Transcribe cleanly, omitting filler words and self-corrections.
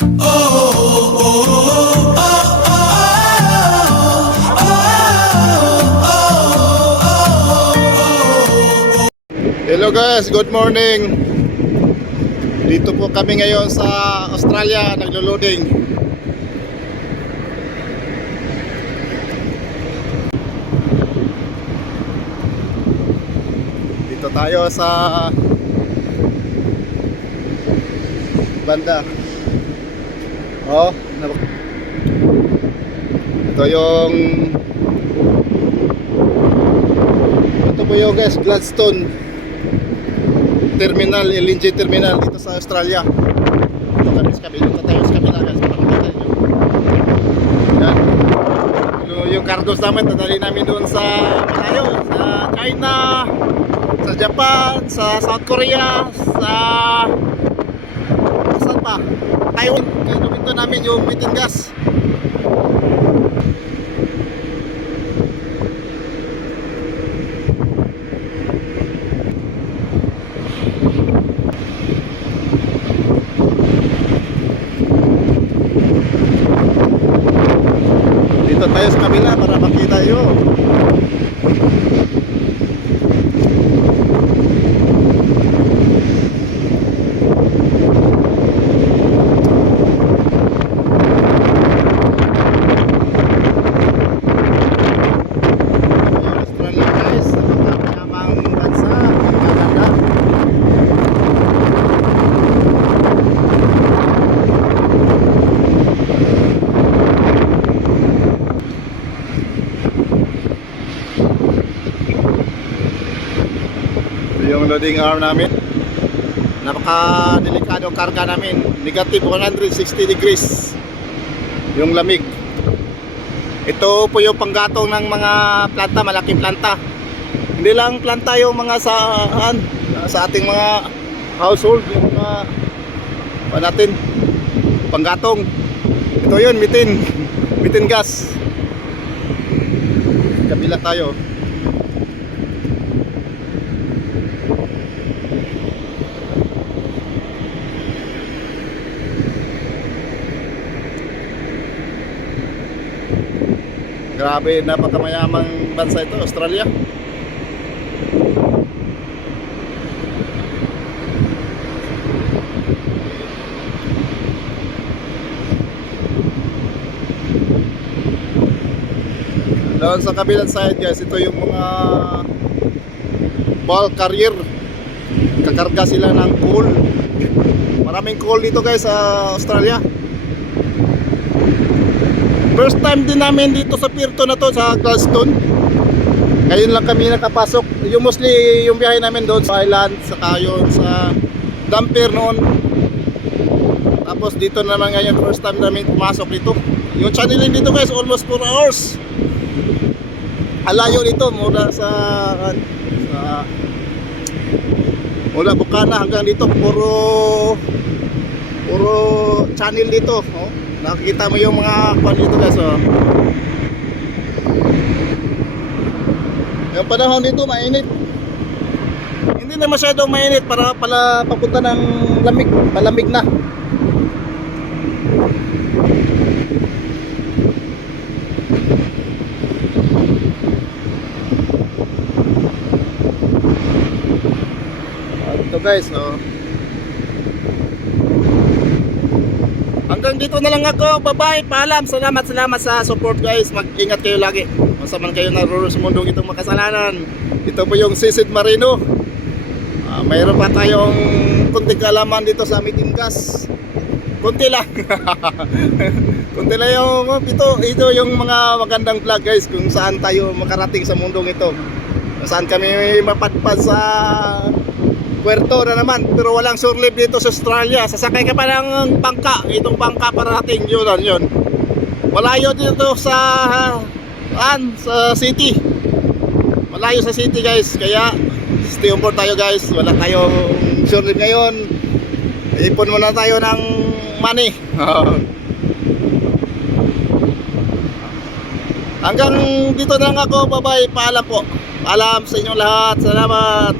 Hello guys, good morning. Dito po kami ngayon sa Australia, naglo-loading. Dito tayo sa banda. Oh, ito yung guys, Gladstone Terminal, LNG Terminal dito sa Australia. Ito kami sa kabila, ito tayo sa kabila guys, para makita nyo. Yan. Yung cargos namin, dadali namin doon sa malayo, sa China, sa Japan, sa South Korea, sa saan pa? Taiwan. Kaya ito namin yung methane gas. Dito tayo sa kabila para makita nyo. Australia guys, napakayamang bansa, Canada. Yung loading arm namin, napaka-delikado karga namin, negative 160 degrees yung lamig. Ito po yung panggatong ng mga planta, malaking planta. Hindi lang planta yung mga sa ating mga household, yung mga natin panggatong. Ito yun, methane gas. Kabila tayo. Grabe, napakamayamang bansa ito, Australia. Doon sa kabilang side guys, ito yung mga bulk carrier. Kakarga sila ng coal. Maraming coal dito guys sa Australia. First time din namin dito sa Pirto na to, sa Gladstone. Ngayon lang kami nakapasok. Yung mostly yung biyahe namin doon sa island, saka yun sa Dampier noon. Tapos dito naman ngayon, first time namin pumasok dito. Yung channeling dito guys, almost 4 hours. Alayo dito, mula mula Bukana hanggang dito, puro channel dito, oh. Nakikita mo yung mga kwan dito guys, oh. Yung panahon dito mainit. Hindi na masyadong mainit, para pala papunta ng lamig, palamig na. Ito guys, oh. Hanggang dito na lang ako. Bye-bye. Paalam. Salamat sa support guys. Mag-ingat kayo lagi. Masaman kayo naroon sa mundong itong makasalanan. Ito po yung Sisid Marino. Mayroon pa tayong kunting kaalaman dito sa methane gas. Kunti lang. Kunti lang yung ito yung mga magandang vlog guys, kung saan tayo makarating sa mundong ito. Kung saan kami mapadpad sa Puerto na naman, pero walang surlib dito sa Australia. Sasakay ka pa ng bangka, itong bangka para natin yun. Malayo dito sa city. Malayo sa city guys, kaya stay on board tayo guys. Wala tayong surlib ngayon. Ipon muna tayo ng money. Hanggang dito na lang ako. Bye bye, paalam po. Paalam sa inyong lahat. Salamat.